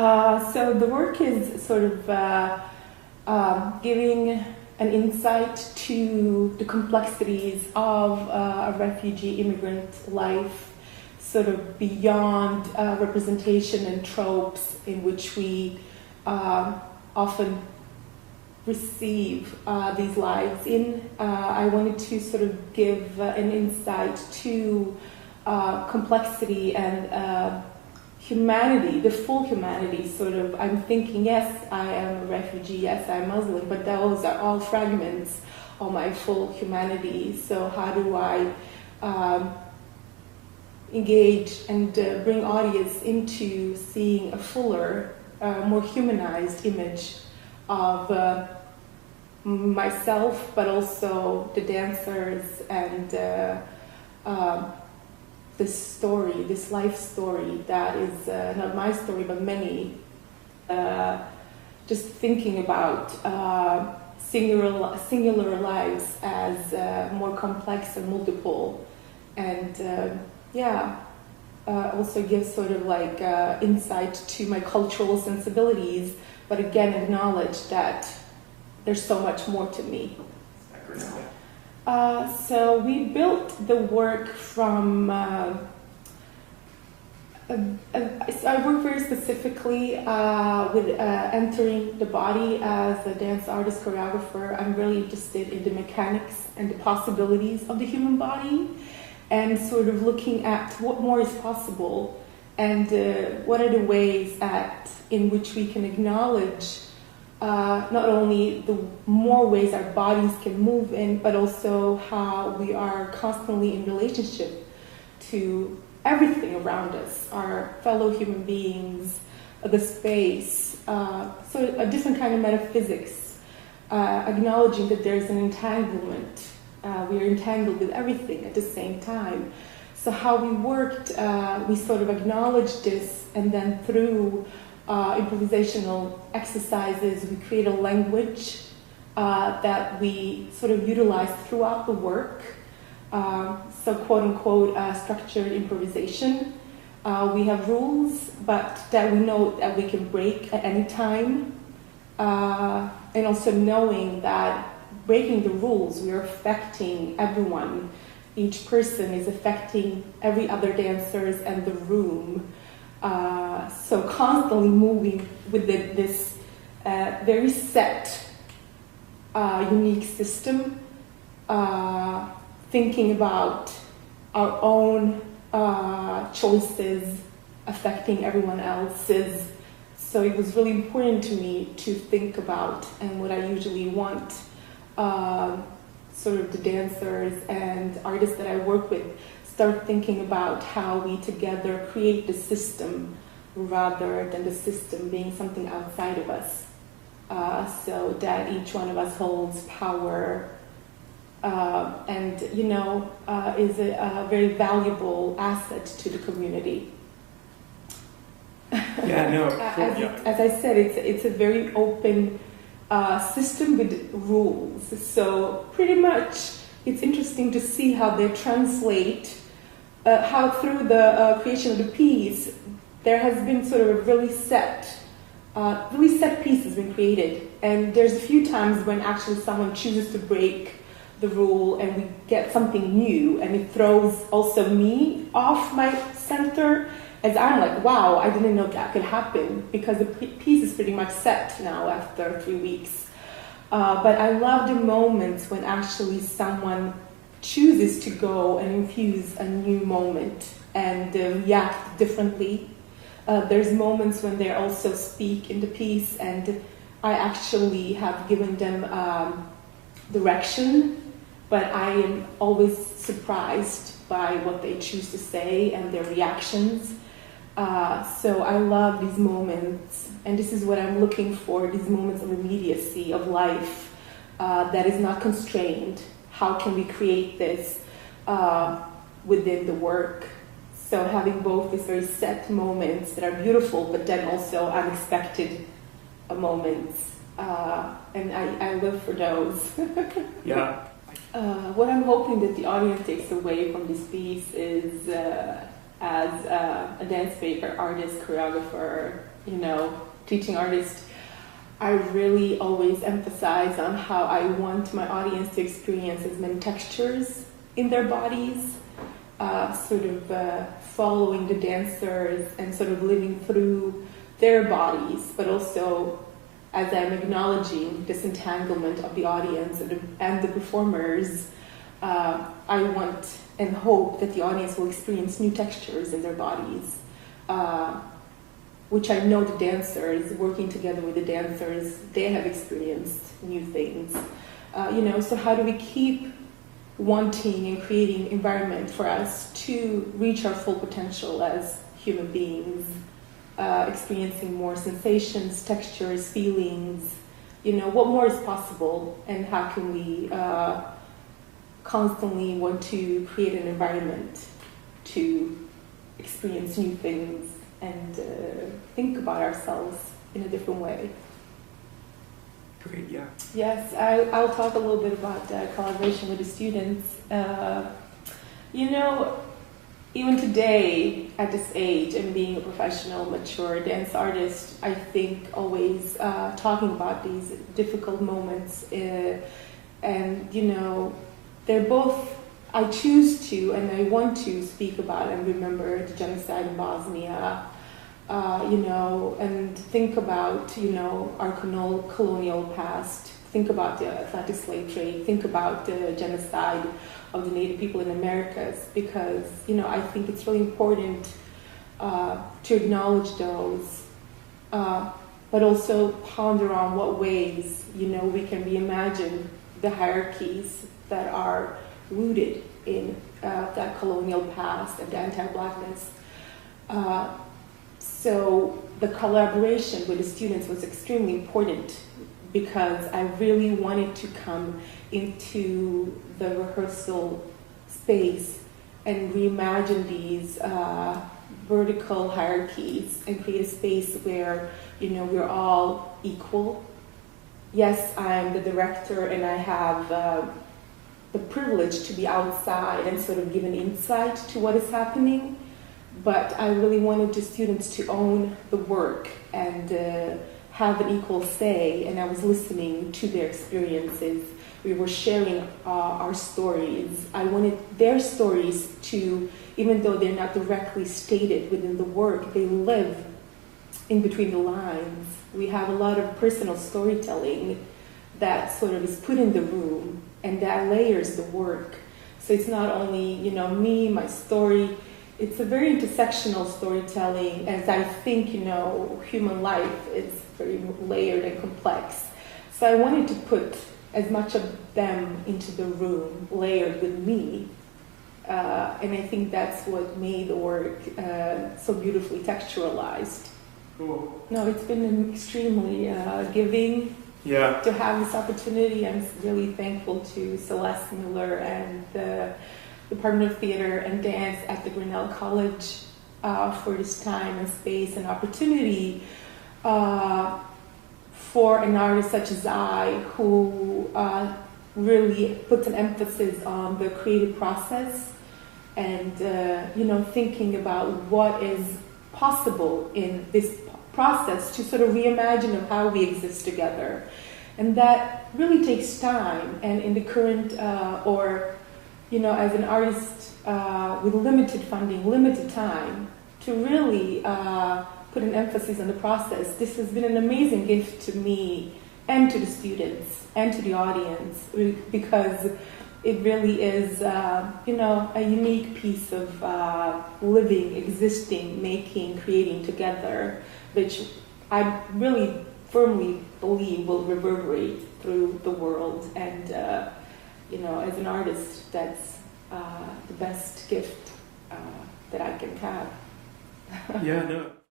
So the work is sort of giving an insight to the complexities of a refugee immigrant life, sort of beyond representation and tropes in which we often receive these lives in. I wanted to sort of give an insight to complexity and humanity, the full humanity, sort of. I'm thinking, yes, I am a refugee, yes, I'm Muslim, but those are all fragments of my full humanity. So how do I engage and bring audience into seeing a fuller, more humanized image of myself, but also the dancers and this story, this life story that is not my story, but many. Just thinking about singular lives as more complex and multiple, and also gives sort of like insight to my cultural sensibilities, but again acknowledge that there's so much more to me. So we built the work from, I work very specifically with entering the body as a dance artist, choreographer. I'm really interested in the mechanics and the possibilities of the human body, and sort of looking at what more is possible, and what are the ways in which we can acknowledge not only the more ways our bodies can move in, but also how we are constantly in relationship to everything around us, our fellow human beings, the space, so a different kind of metaphysics, acknowledging that there's an entanglement. We are entangled with everything at the same time. So how we worked, we sort of acknowledged this, and then through improvisational exercises, we create a language that we sort of utilize throughout the work. So quote unquote structured improvisation. We have rules, but that we know that we can break at any time. And also knowing that breaking the rules, we are affecting everyone. Each person is affecting every other dancers and the room. So constantly moving with this very set, unique system, thinking about our own choices affecting everyone else's. So it was really important to me to think about, and what I usually want sort of the dancers and artists that I work with start thinking about how we together create the system rather than the system being something outside of us. So that each one of us holds power and, is a very valuable asset to the community. Yeah, no. As I said, it's a very open system with rules. So pretty much it's interesting to see how they translate, how through the creation of the piece, there has been sort of a really set piece has been created. And there's a few times when actually someone chooses to break the rule and we get something new, and it throws also me off my center, as I'm like, wow, I didn't know that could happen, because the piece is pretty much set now after 3 weeks. But I love the moments when actually someone chooses to go and infuse a new moment and react differently. There's moments when they also speak in the piece, and I actually have given them direction, but I am always surprised by what they choose to say and their reactions. So I love these moments, and this is what I'm looking for, these moments of immediacy of life that is not constrained. How can we create this within the work? So having both these very set moments that are beautiful, but then also unexpected moments. And I live for those. Yeah. What I'm hoping that the audience takes away from this piece is, as a dance maker, artist, choreographer, teaching artist, I really always emphasize on how I want my audience to experience as many textures in their bodies, following the dancers and sort of living through their bodies, but also as I'm acknowledging disentanglement of the audience and the performers, I want and hope that the audience will experience new textures in their bodies, which I know the dancers, working together with the dancers, they have experienced new things. So how do we keep wanting and creating environment for us to reach our full potential as human beings, experiencing more sensations, textures, feelings, what more is possible, and how can we constantly want to create an environment to experience new things and think about ourselves in a different way. Great, yeah. Yes, I'll talk a little bit about collaboration with the students. Even today, at this age, and being a professional, mature dance artist, I think always talking about these difficult moments, they're both, I choose to and I want to speak about and remember the genocide in Bosnia, and think about, our colonial past, think about the Atlantic slave trade, think about the genocide of the Native people in Americas, because, I think it's really important to acknowledge those, but also ponder on what ways, we can reimagine the hierarchies that are rooted in that colonial past and the anti-Blackness. So the collaboration with the students was extremely important because I really wanted to come into the rehearsal space and reimagine these vertical hierarchies and create a space where, we're all equal. Yes, I'm the director and I have the privilege to be outside and sort of give an insight to what is happening, but I really wanted the students to own the work and have an equal say, and I was listening to their experiences. We were sharing our stories. I wanted their stories to, even though they're not directly stated within the work, they live in between the lines. We have a lot of personal storytelling that sort of is put in the room, and that layers the work. So it's not only, me, my story, it's a very intersectional storytelling, as I think, human life is very layered and complex. So I wanted to put as much of them into the room, layered with me. And I think that's what made the work so beautifully texturalized. Cool. No, it's been extremely giving to have this opportunity. I'm really thankful to Celeste Miller and the Department of Theater and Dance at the Grinnell College for this time and space and opportunity for an artist such as I, who really puts an emphasis on the creative process and thinking about what is possible in this process to sort of reimagine of how we exist together. And that really takes time, and in the current as an artist with limited funding, limited time, to really put an emphasis on the process. This has been an amazing gift to me and to the students and to the audience, because it really is, a unique piece of living, existing, making, creating together, which I really firmly believe will reverberate through the world. And, as an artist, that's the best gift that I can have. Yeah, no.